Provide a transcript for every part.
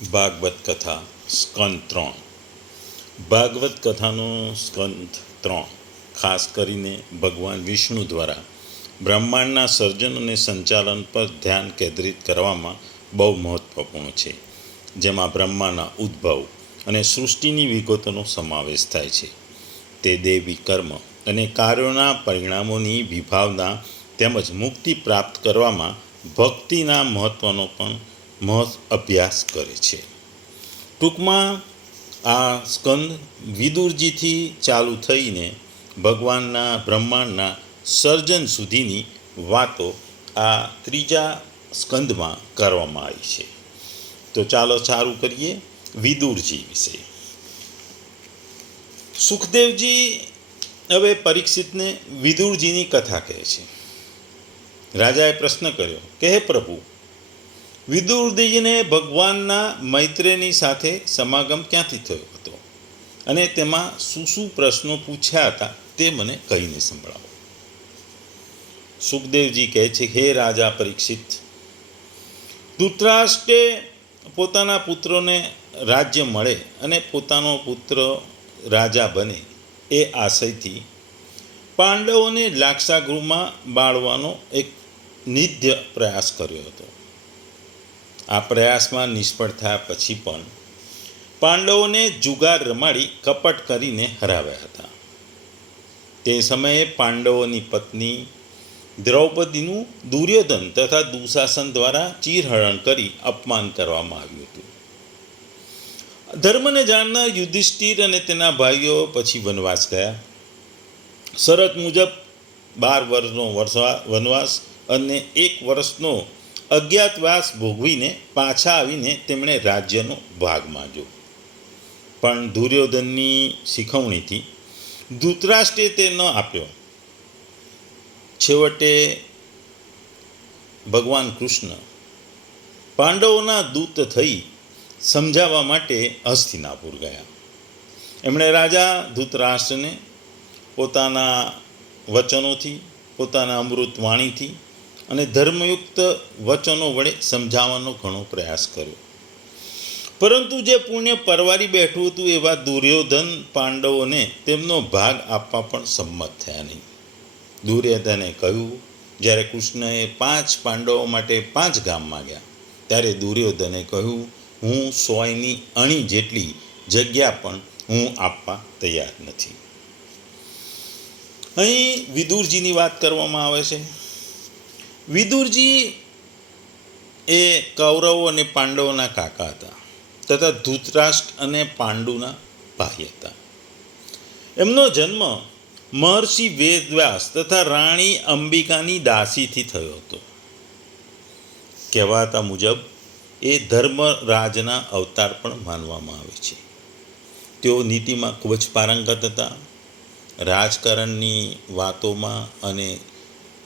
ભાગવત કથા, સ્કંદ ત્રણ. ભાગવત કથાનો સ્કંદ ત્રણ, ખાસ કરીને ભગવાન વિષ્ણુ દ્વારા બ્રહ્માંડના સર્જન અને સંચાલન પર ધ્યાન કેન્દ્રિત કરવામાં બહુ મહત્વપૂર્ણ છે. જેમાં બ્રહ્માના ઉદ્ભવ અને સૃષ્ટિની વિગતોનો સમાવેશ થાય છે. તે દેવી કર્મ અને કાર્યોના પરિણામોની વિભાવના તેમજ મુક્તિ પ્રાપ્ત કરવામાં ભક્તિના મહત્ત્વનો પણ મહત્ અભ્યાસ કરે છે. ટૂંકમાં આ સ્કંદ વિદુરજીથી ચાલુ થઈને ભગવાનના બ્રહ્માંડના સર્જન સુધીની વાતો આ ત્રીજા સ્કંદમાં કરવામાં આવી છે. તો ચાલો સારું કરીએ વિદુરજી વિશે. સુખદેવજી હવે પરીક્ષિતને વિદુરજીની કથા કહે છે. રાજાએ પ્રશ્ન કર્યો કે હે પ્રભુ વિદુરજીને ભગવાનના મૈત્રેની સાથે સમાગમ ક્યાંથી થયો હતો? અને તેમાં શું શું પ્રશ્નો પૂછ્યા હતા તે મને કહીને સંભળાવો. સુખદેવજી કહે છે, હે રાજા પરીક્ષિત ધૂતરાષ્ટ્રે પોતાના પુત્રોને રાજ્ય મળે અને પોતાનો પુત્ર રાજા બને એ આશયથી પાંડવોને લાક્ષાગૃહમાં બાળવાનો એક નિધ્ય પ્રયાસ કર્યો હતો. આ પ્રયાસમાં નિષ્ફળ થયા પછી પણ પાંડવોને જુગાર રમાડી કપટ કરીને હરાવ્યા હતા. તે સમયે પાંડવોની પત્ની દ્રૌપદીનું દુર્યોધન તથા દુશાસન દ્વારા ચીરહરણ કરી અપમાન કરવામાં આવ્યું હતું. ધર્મને જાણનાર યુધિષ્ઠિર અને તેના ભાઈઓ પછી વનવાસ ગયા. શરત મુજબ બાર વર્ષનો વર્ષ વનવાસ અને એક વર્ષનો અજ્ઞાતવાસ ભોગવીને પાછા આવીને તેમણે રાજ્યનો ભાગ માંગ્યો. પણ દુર્યોધનની શીખવણીથી ધૃતરાષ્ટ્રે તે ન આપ્યો. છેવટે ભગવાન કૃષ્ણ પાંડવોના દૂત થઈ સમજાવવા માટે હસ્તિનાપુર ગયા. એમણે રાજા ધૃતરાષ્ટ્રને પોતાના વચનોથી, પોતાના અમૃત વાણીથી અને ધર્મયુક્ત વચનો વડે સમજાવવાનો ઘણો પ્રયાસ કર્યો. પરંતુ જે પુણ્ય પરવારી બેઠું હતું એવા દુર્યોધન પાંડવોને તેમનો ભાગ આપવા પણ સંમત થયા નહીં. દુર્યોધને કહ્યું, જ્યારે કૃષ્ણએ પાંચ પાંડવો માટે પાંચ ગામ માગ્યા, ત્યારે દુર્યોધને કહ્યું, હું સોયની અણી જેટલી જગ્યા પણ હું આપવા તૈયાર નથી. અહીં વિદુરજીની વાત કરવામાં આવે છે. વિદુરજી એ કૌરવો અને પાંડવોના કાકા હતા તથા ધૃતરાષ્ટ્ર અને પાંડુના ભાઈ હતા. એમનો જન્મ મહર્ષિ વેદવ્યાસ તથા રાણી અંબિકાની દાસીથી થયો હતો. કહેવાતા મુજબ એ ધર્મરાજના અવતાર પણ માનવામાં આવે છે. તેઓ નીતિમાં ખૂબ જ પારંગત હતા. રાજકારણની વાતોમાં અને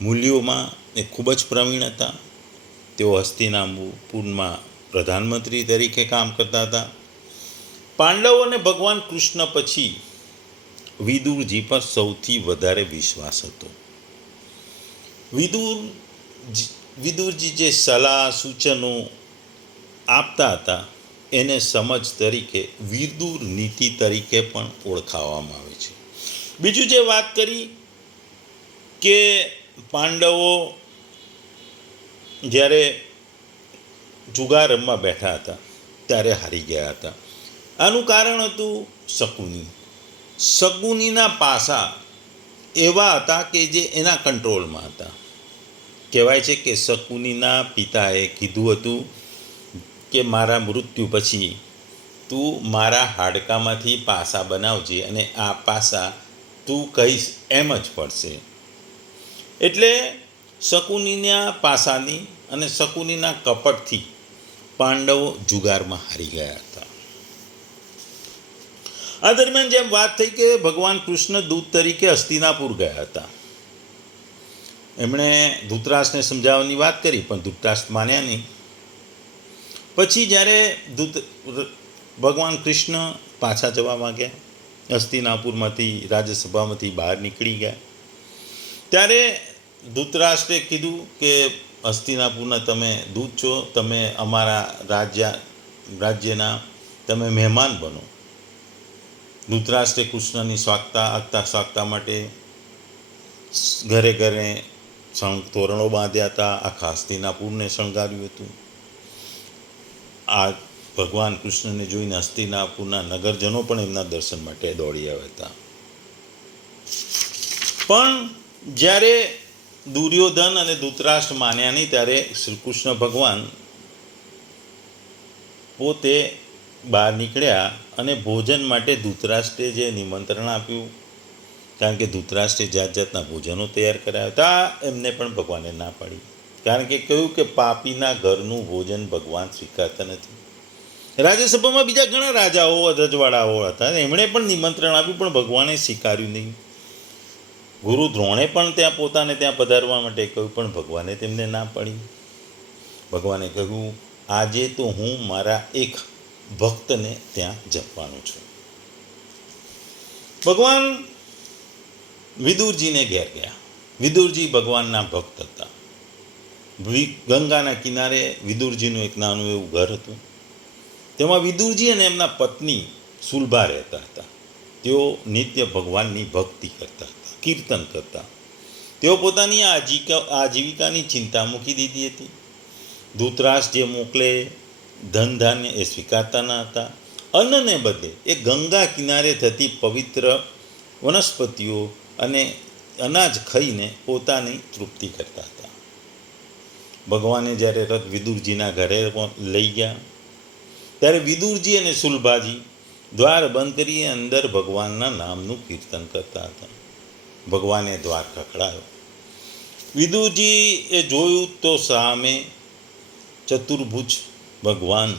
મૂલ્યોમાં એ ખૂબ જ પ્રવીણ હતા. તેઓ હસ્તિનાપુરમાં પ્રધાનમંત્રી તરીકે કામ કરતા હતા. પાંડવો અને ભગવાન કૃષ્ણ પછી વિદુરજી પર સૌથી વધારે વિશ્વાસ હતો. વિદુર વિદુરજી જે સલાહ, સૂચનો આપતા હતા, એને સમજ તરીકે વિદુર નીતિ તરીકે પણ ઓળખાવવામાં આવે છે. બીજું જે વાત કરી કે પાંડવો જ્યારે જુગાર રમવા બેઠા હતા, ત્યારે હારી ગયા હતા. આનું કારણ હતું શકુની. શકુનીના પાસા એવા હતા કે જે એના કંટ્રોલમાં હતા. કહેવાય છે કે શકુનીના પિતાએ કીધું હતું કે, મારા મૃત્યુ પછી તું મારા હાડકામાંથી પાસા બનાવજે અને આ પાસા તું કહીશ એમ જ પડશે. એટલે શકુનીના પાસાની અને શકુનીના કપટથી પાંડવો જુગારમાં હારી ગયા હતા. આ દરમિયાન જેમ વાત થઈ કે ભગવાન કૃષ્ણ દૂત તરીકે હસ્તિનાપુર ગયા હતા. એમણે ધૃતરાષ્ટ્રને સમજાવવાની વાત કરી, પણ ધૃતરાષ્ટ્ર માન્યા નહીં. પછી જ્યારે દૂત ભગવાન કૃષ્ણ પાછા જવા માગ્યા, હસ્તિનાપુરમાંથી રાજ્યસભામાંથી બહાર નીકળી ગયા. ત્યારે ધૂતરાષ્ટ્રે કીધું કે હસ્તિનાપુરના તમે દૂત છો, તમે અમારા રાજ્ય, રાજ્યના તમે મહેમાન બનો. ધૃતરાષ્ટ્રે કૃષ્ણની સ્વાગતા આગતા સ્વાગતા માટે ઘરે ઘરે તોરણો બાંધ્યા હતા. આખા હસ્તિનાપુરને શણગાર્યું હતું. આ ભગવાન કૃષ્ણને જોઈને હસ્તિનાપુરના નગરજનો પણ એમના દર્શન માટે દોડી આવ્યા હતા. પણ જ્યારે દુર્યોધન અને ધૂતરાષ્ટ્ર માન્યા નહીં ત્યારે શ્રી કૃષ્ણ ભગવાન પોતે બહાર નીકળ્યા અને ભોજન માટે ધૂતરાષ્ટ્રે જે નિમંત્રણ આપ્યું, કારણ કે ધૂતરાષ્ટ્રે જાત જાતના ભોજનો તૈયાર કરાયા હતા, એમને પણ ભગવાને ના પાડી. કારણ કે કહ્યું કે પાપીના ઘરનું ભોજન ભગવાન સ્વીકારતા નથી. રાજ્યસભામાં બીજા ઘણા રાજાઓ અધજવાળાઓ હતા, એમણે પણ નિમંત્રણ આપ્યું, પણ ભગવાને સ્વીકાર્યું નહીં. ગુરુ દ્રોણે પણ ત્યાં પોતાને ત્યાં પધારવા માટે કહ્યું, પણ ભગવાને તેમને ના પાડી. ભગવાને કહ્યું, આજે તો હું મારા એક ભક્તને ત્યાં જપવાનું છું. ભગવાન વિદુરજીને ઘેર ગયા. વિદુરજી ભગવાનના ભક્ત હતા. ગંગાના કિનારે વિદુરજીનું એક નાનું એવું ઘર હતું. તેમાં વિદુરજી અને એમના પત્ની સુલભા રહેતા હતા. તેઓ નિત્ય ભગવાનની ભક્તિ કરતા હતા. કીર્તન કરતા. તેઓ પોતાની આજીકા, આજીવિકાની ચિંતા મૂકી દીધી હતી. ધૂતરાશ જે મોકલે ધન ધાન્ય એ સ્વીકારતા ન હતા. અન્નને બદલે એ ગંગા કિનારે થતી પવિત્ર વનસ્પતિઓ અને અનાજ ખાઈને પોતાની તૃપ્તિ કરતા હતા. ભગવાને જ્યારે રથ વિદુરજીના ઘરે લઈ ગયા, ત્યારે વિદુરજી અને સુલભાજી દ્વાર બંધ કરી અંદર ભગવાનના નામનું કીર્તન કરતા હતા. ભગવાને દ્વાર ખખડાયો. વિદુજી એ જોયું તો સામે ચતુર્ભુજ ભગવાન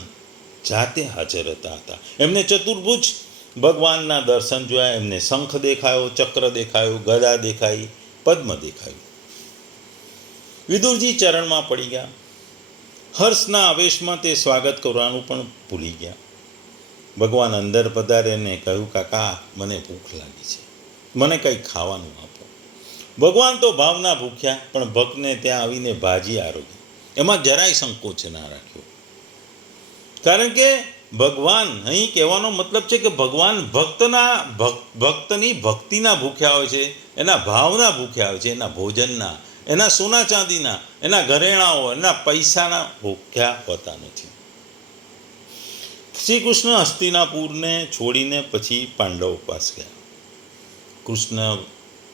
જાતે હાજર હતા હતા. એમને ચતુર્ભુજ ભગવાનના દર્શન જોયા, એમને શંખ દેખાયો, ચક્ર દેખાયો, ગદા દેખાઈ, પદ્મ દેખાયું. વિદુરજી ચરણમાં પડી ગયા. હર્ષના આવેશમાં તે સ્વાગત કરવાનું પણ ભૂલી ગયા. ભગવાન અંદર પધારીને કહ્યું, કાકા, મને ભૂખ લાગી છે. મને કંઈ ખાવાનું આપો. ભગવાન તો ભાવના ભૂખ્યા, પણ ભક્તને ત્યાં આવીને ભાજી આરોગી. એમાં જરાય સંકોચ ના રાખ્યો. કારણ કે ભગવાન, અહીં કહેવાનો મતલબ છે કે ભગવાન ભક્તના ભક્તની ભક્તિના ભૂખ્યા હોય છે, એના ભાવના ભૂખ્યા હોય છે, એના ભોજનના, એના સોના ચાંદીના, એના ઘરેણાઓ, એના પૈસાના ભૂખ્યા હોતા નથી. શ્રી કૃષ્ણ હસ્તિનાપુરને છોડીને પછી પાંડવ ઉપાસ ગયા. કૃષ્ણ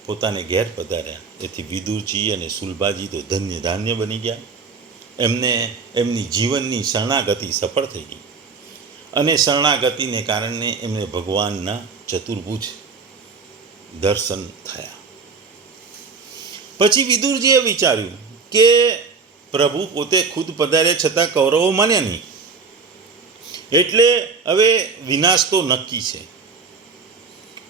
પોતાને ઘેર પધાર્યા. એથી વિદુરજી અને સુલભાજી તો ધન્ય ધાન્ય બની ગયા. એમને એમની જીવનની શરણાગતિ સફળ થઈ ગઈ. અને શરણાગતિને કારણે એમને ભગવાનના ચતુર્ભુજ દર્શન થયા. પછી વિદુરજીએ વિચાર્યું કે પ્રભુ પોતે ખુદ પધાર્યા છતાં કૌરવો માન્યા નહીં. એટલે હવે વિનાશ તો નક્કી છે.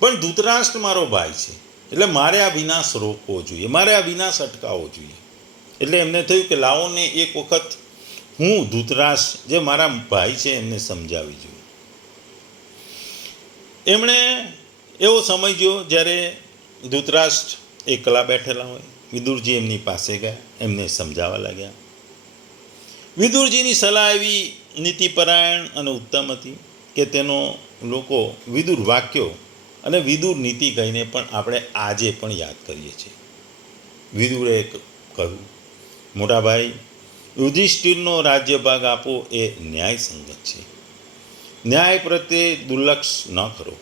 પણ ધૂતરાષ્ટ્ર મારો ભાઈ છે. એટલે મારે આ વિનાશ રોકવો જોઈએ. મારે આ વિનાશ અટકાવવો જોઈએ. એટલે એમને થયું કે લાવો ને એક વખત હું ધૂતરાષ્ટ્ર, જે મારા ભાઈ છે, એમને સમજાવી જોઈએ એમણે એવો સમય ગયો જ્યારે ધૂતરાષ્ટ્ર એકલા બેઠેલા હોય. વિદુરજી એમની પાસે ગયા, એમને સમજાવવા લાગ્યા. વિદુરજીની સલાહ એવી નીતિપરાયણ અને ઉત્તમ હતી કે તેનો લોકો વિદુર વાક્યો અને વિદુર નીતિ કહીને પણ આપણે આજે પણ યાદ કરીએ છીએ. વિદુરે કહ્યું, મોટાભાઈ, યુધિષ્ઠિરનો રાજ્યભાગ આપો એ ન્યાયસંગત છે. ન્યાય પ્રત્યે દુર્લક્ષ ન કરો.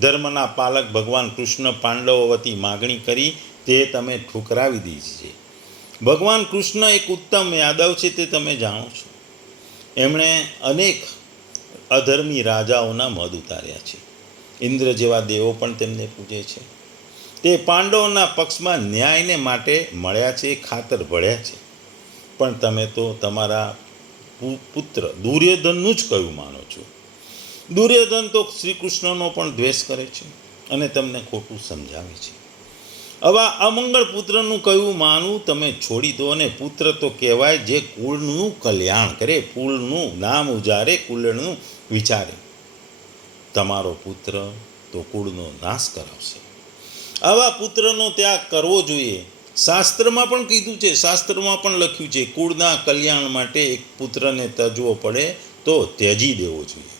ધર્મના પાલક ભગવાન કૃષ્ણ પાંડવો વતી માગણી કરી તે તમે ઠુકરાવી દીધી છે ભગવાન કૃષ્ણ એક ઉત્તમ યાદવ છે તે તમે જાણો છો. એમણે અનેક અધર્મી રાજાઓના મધ ઉતાર્યા છે. ઇન્દ્ર જેવા દેવો પણ તેમને પૂજે છે. તે પાંડવોના પક્ષમાં ન્યાયને માટે મળ્યા છે, ખાતર ભળ્યા છે. પણ તમે તો તમારા પુત્ર દુર્યોધનનું જ કયું માનો છો? દુર્યોધન તો શ્રી કૃષ્ણનો પણ દ્વેષ કરે છે અને તમને ખોટું સમજાવે છે. આવા અમંગળ પુત્રનું કયું માનવું તમે છોડી દો અને પુત્ર તો કહેવાય જે કુળનું કલ્યાણ કરે કુળનું નામ ઉજારે, કુળનું વિચારે. તમારો પુત્ર તો કુળનો નાશ કરાવશે. આવા પુત્રનો ત્યાગ કરવો જોઈએ. શાસ્ત્રમાં પણ કીધું છે, શાસ્ત્રમાં પણ લખ્યું છે, કુળના કલ્યાણ માટે એક પુત્રને તજવો પડે તો ત્યજી દેવો જોઈએ.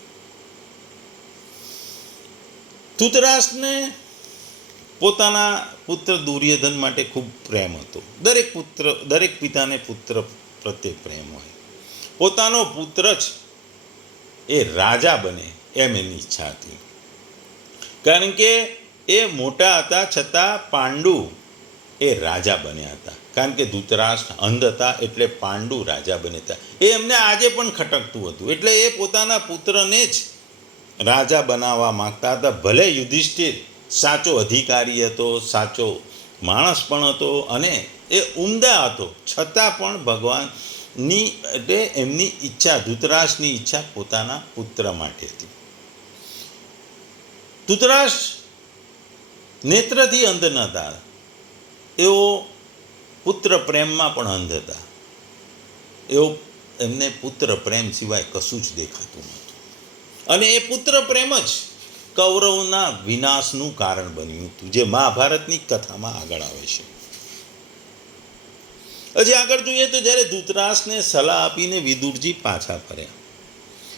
ધૂતરાષ્ટ્રને પોતાના પુત્ર દુર્યોધન માટે ખૂબ પ્રેમ હતો. દરેક પુત્ર, દરેક પિતાને પુત્ર પ્રત્યે પ્રેમ હોય. પોતાનો પુત્ર જ એ રાજા બને. એમ એની ઈચ્છા હતી. કારણ કે એ મોટા હતા છતાં પાંડુ એ રાજા બન્યા હતા. કારણ કે ધૂતરાષ્ટ્ર અંધ હતા એટલે પાંડુ રાજા બન્યા હતા. એ એમને આજે પણ ખટકતું હતું. એટલે એ પોતાના પુત્રને જ રાજા બનાવવા માંગતા હતા. ભલે યુધિષ્ઠિર સાચો અધિકારી હતો, સાચો માણસ પણ હતો અને એ ઉમદા હતો. છતાં પણ ભગવાનની એટલે એમની ઈચ્છા, ધૃતરાષ્ટ્રની ઈચ્છા પોતાના પુત્ર માટે હતી. ધૃતરાષ્ટ્ર નેત્રથી અંધ હતા એઓ પુત્ર પ્રેમમાં પણ અંધ હતા. એવો એમને પુત્ર પ્રેમ સિવાય કશું જ દેખાતું નહોતું. અને એ પુત્ર પ્રેમ જ કૌરવના વિનાશનું કારણ બન્યું હતું, જે મહાભારતની કથામાં આગળ આવે છે. હજી આગળ જોઈએ તો જ્યારે ધૂતરાસને સલાહ આપીને વિદુરજી પાછા ફર્યા,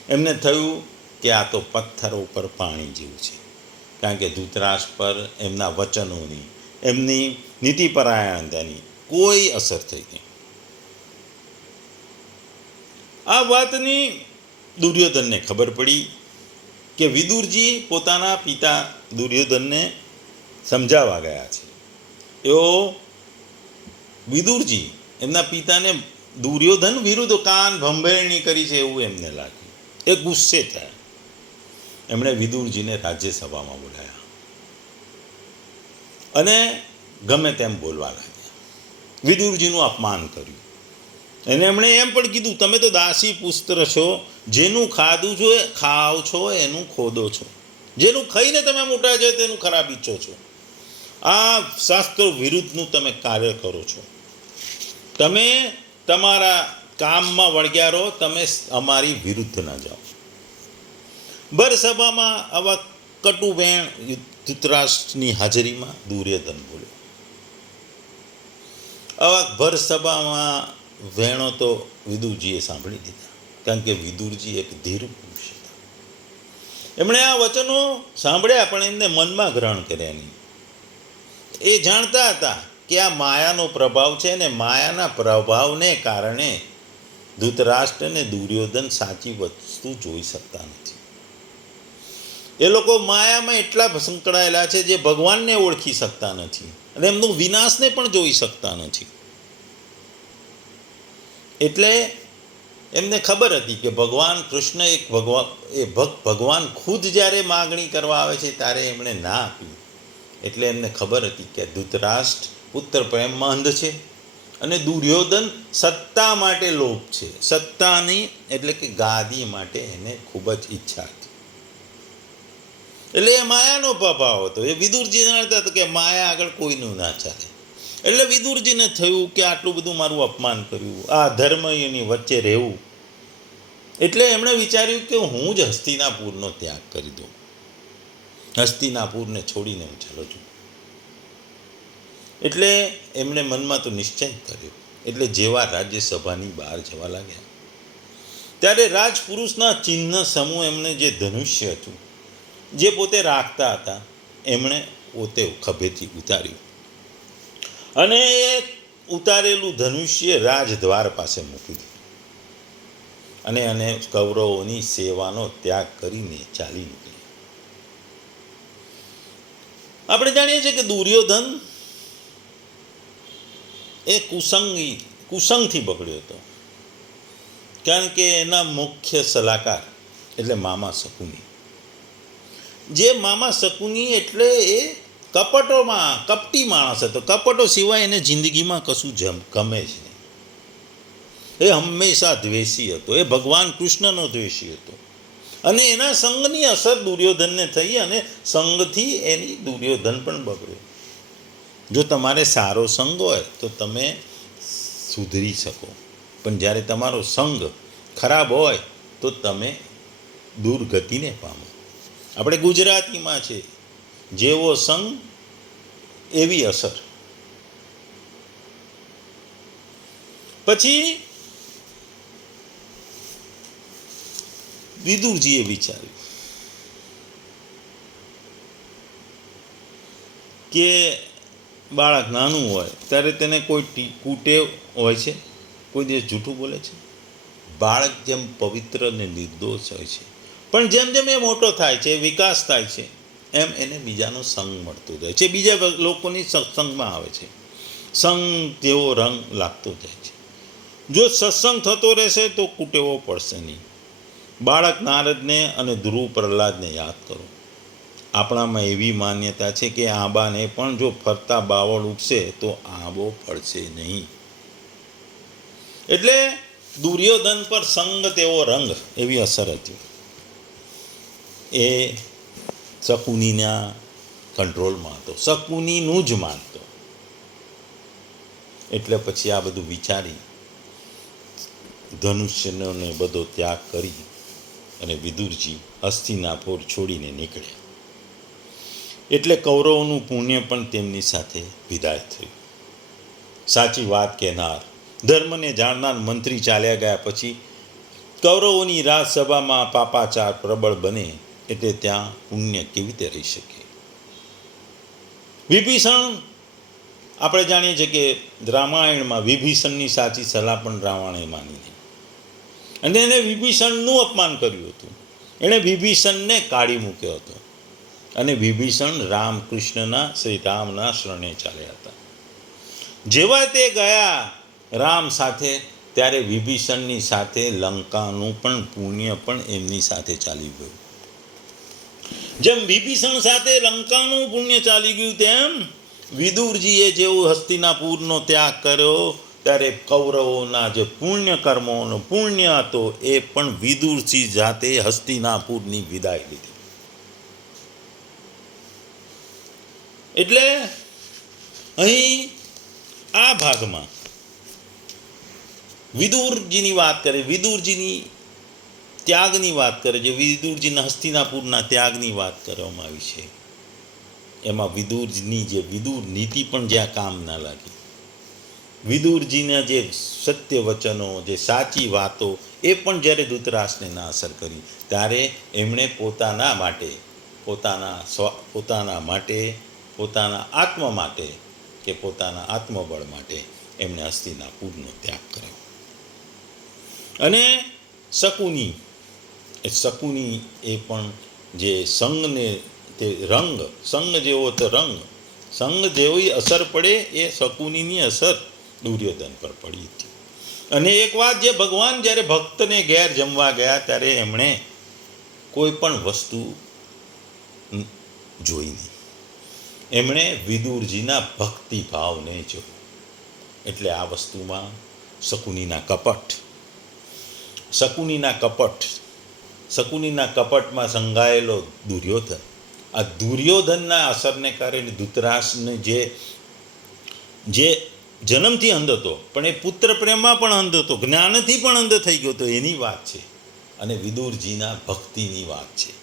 એમને થયું કે આ તો પથ્થરો ઉપર પાણી જેવું છે. કારણ કે ધૃતરાષ્ટ્ર પર એમના વચનોની, એમની નીતિપરાયણતાની કોઈ અસર થઈ નહીં. આ વાતની દુર્યોધનને ખબર પડી કે વિદુરજી પોતાના પિતા દુર્યોધનને સમજાવવા ગયા છે. એઓ વિદુરજી, એમના પિતાને દુર્યોધન વિરુદ્ધ કાન ભંભેરણી કરી છે એવું એમને લાગ્યું. એ ગુસ્સે થયા. એમણે વિદુરજીને રાજ્યસભામાં બોલાયા. અને ગમે તેમ બોલવા લાગ્યા. વિદુરજીનું અપમાન કર્યું. એને એમણે એમ પણ કીધું, તમે તો દાસી પુસ્ત્ર છો, જેનું ખાધું છો ખાવ છો, એનું ખોદો છો. જેનું ખાઈને તમે મોટા છો, તેનું ખરાબ ઈચ્છો છો. આ શાસ્ત્રો વિરુદ્ધનું તમે કાર્ય કરો છો. તમે તમારા કામમાં વળગ્યા રહો, તમે અમારી વિરુદ્ધ ના જાઓ. ભર સભામાં આવા કટુ વેણ ધૃતરાષ્ટ્રની હાજરીમાં દુર્યોધન બોલ્યો. આવા ભરસભામાં વહેણો તો વિદુરજીએ સાંભળી દીધા, કારણ કે વિદુરજી એક ધીર પુરુષ હતા. એમણે આ વચનો સાંભળ્યા, પણ એમને મનમાં ગ્રહણ કર્યા નહીં. એ જાણતા હતા કે આ માયાનો પ્રભાવ છે અને માયાના પ્રભાવને કારણે ધૃતરાષ્ટ્ર અને દુર્યોધન સાચી વસ્તુ જોઈ શકતા નથી. એ લોકો માયામાં એટલા સંકળાયેલા છે જે ભગવાનને ઓળખી શકતા નથી અને એમનું વિનાશને પણ જોઈ શકતા નથી. એટલે એમને ખબર હતી કે ભગવાન કૃષ્ણ એક ભગવાન એ ભક્ત ભગવાન ખુદ જ્યારે માગણી કરવા આવે છે ત્યારે એમણે ના આપી. એટલે એમને ખબર હતી કે ધૃતરાષ્ટ્ર પુત્ર પ્રેમમાં અંધ છે અને દુર્યોધન સત્તા માટે લોભ છે. સત્તાની એટલે કે ગાદી માટે એને ખૂબ જ ઈચ્છા એટલે એ માયાનો પ્રભાવ હતો. એ વિદુરજી જાણતા હતા કે માયા આગળ કોઈનું ના ચાલે. એટલે વિદુરજીને થયું કે આટલું બધું મારું અપમાન કર્યું. આ ધર્મ એની વચ્ચે રહેવું. એટલે એમણે વિચાર્યું કે હું જ હસ્તિનાપુરનો ત્યાગ કરી દઉં. હસ્તિનાપુરને છોડીને હું ચાલો છું. એટલે એમણે મનમાં તો નિશ્ચય કર્યો. એટલે જેવા રાજ્યસભાની બહાર જવા લાગ્યા. ત્યારે રાજપુરુષના ચિહ્ન સમૂહ એમને જે ધનુષ્ય હતું જે પોતે રાખતા હતા, એમણે પોતે ખભેથી ઉતાર્યું. અને એ ઉતારેલું ધનુષ્ય રાજદ્વાર પાસે મૂકી દીધું. અને અને કૌરવોની સેવાનો ત્યાગ કરીને ચાલી નીકળ્યા આપણે જાણીએ છીએ કે દુર્યોધન એ કુસંગી, કુસંગથી બગડ્યો હતો. કારણ કે એના મુખ્ય સલાહકાર એટલે મામા શકુની. જે મામા શકુની એટલે એ કપટોમાં, કપટી માણસ હતો. કપટો સિવાય એને જિંદગીમાં કશું જમ, ગમે જ નહીં. એ હંમેશા દ્વેષી હતો. એ ભગવાન કૃષ્ણનો દ્વેષી હતો. અને એના સંગની અસર દુર્યોધનને થઈ અને સંગથી એની દુર્યોધન પણ બગડ્યો. જો તમારે સારો સંગ હોય તો તમે સુધરી શકો. પણ જ્યારે તમારો સંગ ખરાબ હોય તો તમે દુર્ગતિને પામો. આપણે ગુજરાતીમાં છે, જેવો સંગ એવી અસર. પછી, વિદુરજીએ વિચાર્યું કે બાળક નાનું હોય, ત્યારે તેને કોઈ કુટેવ હોય છે? કોઈ દિવસ જૂઠું બોલે છે? બાળક જેમ પવિત્ર અને નિર્દોષ હોય છે. પણ જેમ જેમ એ મોટો થાય છે, વિકાસ થાય છે, એમ એને બીજાનો સંગ મળતો જાય છે. બીજા લોકોની સત્સંગમાં આવે છે. સંગ જેવો રંગ લાગતો જાય છે. જો સત્સંગ થતો રહેશે તો કુટેવો પડશે નહીં. બાળક નારદને અને ધ્રુવ પ્રહલાદને યાદ કરો. આપણામાં એવી માન્યતા છે કે આંબાને પણ જો ફરતા બાવળ ઉગશે તો આંબો ફળશે નહીં. એટલે દુર્યોધન પર સંગ તેવો રંગ એવી અસર હતી. એ શકુનીના કંટ્રોલમાં હતો. શકુનીનું જ માનતો. એટલે પછી આ બધું વિચારી ધનુષ્યનો બધો ત્યાગ કરી અને વિદુરજી હસ્તિનાપુર છોડીને નીકળ્યા. એટલે કૌરવોનું પુણ્ય પણ તેમની સાથે વિદાય થયું. સાચી વાત કહેનાર, ધર્મને જાણનાર મંત્રી ચાલ્યા ગયા પછી કૌરવોની રાજસભામાં પાપાચાર પ્રબળ બને એટલે ત્યાં પુણ્ય કેવી રીતે રહી શકે? વિભીષણ, આપણે જાણીએ છીએ કે રામાયણમાં વિભીષણની સાચી સલાહ પણ રાવણે માની નહીં અને એને વિભીષણનું અપમાન કર્યું હતું. એણે વિભીષણને કાઢી મૂક્યો હતો. અને વિભીષણ રામકૃષ્ણના, શ્રી રામના શરણે ચાલ્યા હતા. જેવા તે ગયા રામ સાથે, ત્યારે વિભીષણની સાથે લંકાનું પણ પુણ્ય પણ એમની સાથે ચાલી ગયું. જેમ વિભીષણ સાથે લંકાનું પુણ્ય ચાલી ગયું તેમ વિદુરજીએ જેવું હસ્તિનાપુરનો ત્યાગ કર્યો, ત્યારે કૌરવોના જે પુણ્ય કર્મોનો પુણ્ય હતો, એ પણ વિદુરજી જાતે હસ્તિનાપુરની વિદાય લીધી. એટલે અહીં આ ભાગમાં વિદુરજીની વાત કરીએ, વિદુરજીની ત્યાગની વાત કરે છે. વિદુરજીના હસ્તિનાપુરના ત્યાગની વાત કરવામાં આવી છે. એમાં વિદુરજીની જે વિદુર નીતિ પણ જ્યાં કામ ના લાગી. વિદુરજીના જે સત્ય વચનો, જે સાચી વાતો, એ પણ જ્યારે ધૂતરાસને ના અસર કરી, ત્યારે એમણે પોતાના માટે, પોતાના સ્વ, પોતાના માટે, પોતાના આત્મ માટે કે પોતાના આત્મબળ માટે એમણે હસ્તિનાપુરનો ત્યાગ કર્યો. અને શકુની એ શકુની એ પણ જે સંગને તે રંગ, સંગ જેવો તો રંગ, સંગ જેવી અસર પડે એ શકુનીની અસર દુર્યોધન પર પડી હતી. અને એક વાત જે ભગવાન જ્યારે ભક્તને ઘેર જમવા ગયા ત્યારે એમણે કોઈ પણ વસ્તુ જોઈ નહીં. એમણે વિદુરજીના ભક્તિ ભાવને જોયો. એટલે આ વસ્તુમાં શકુનીના કપટ શકુનીના કપટ શકુનીના કપટમાં સંઘાયેલો દુર્યોધન. આ દુર્યોધનના અસરને કારણે ધૂતરાસને જે જે જન્મથી અંધ હતો, પણ એ પુત્ર પ્રેમમાં પણ અંધ હતો, જ્ઞાનથી પણ અંધ થઈ ગયો હતો, એની વાત છે. અને વિદુરજીના ભક્તિની વાત છે.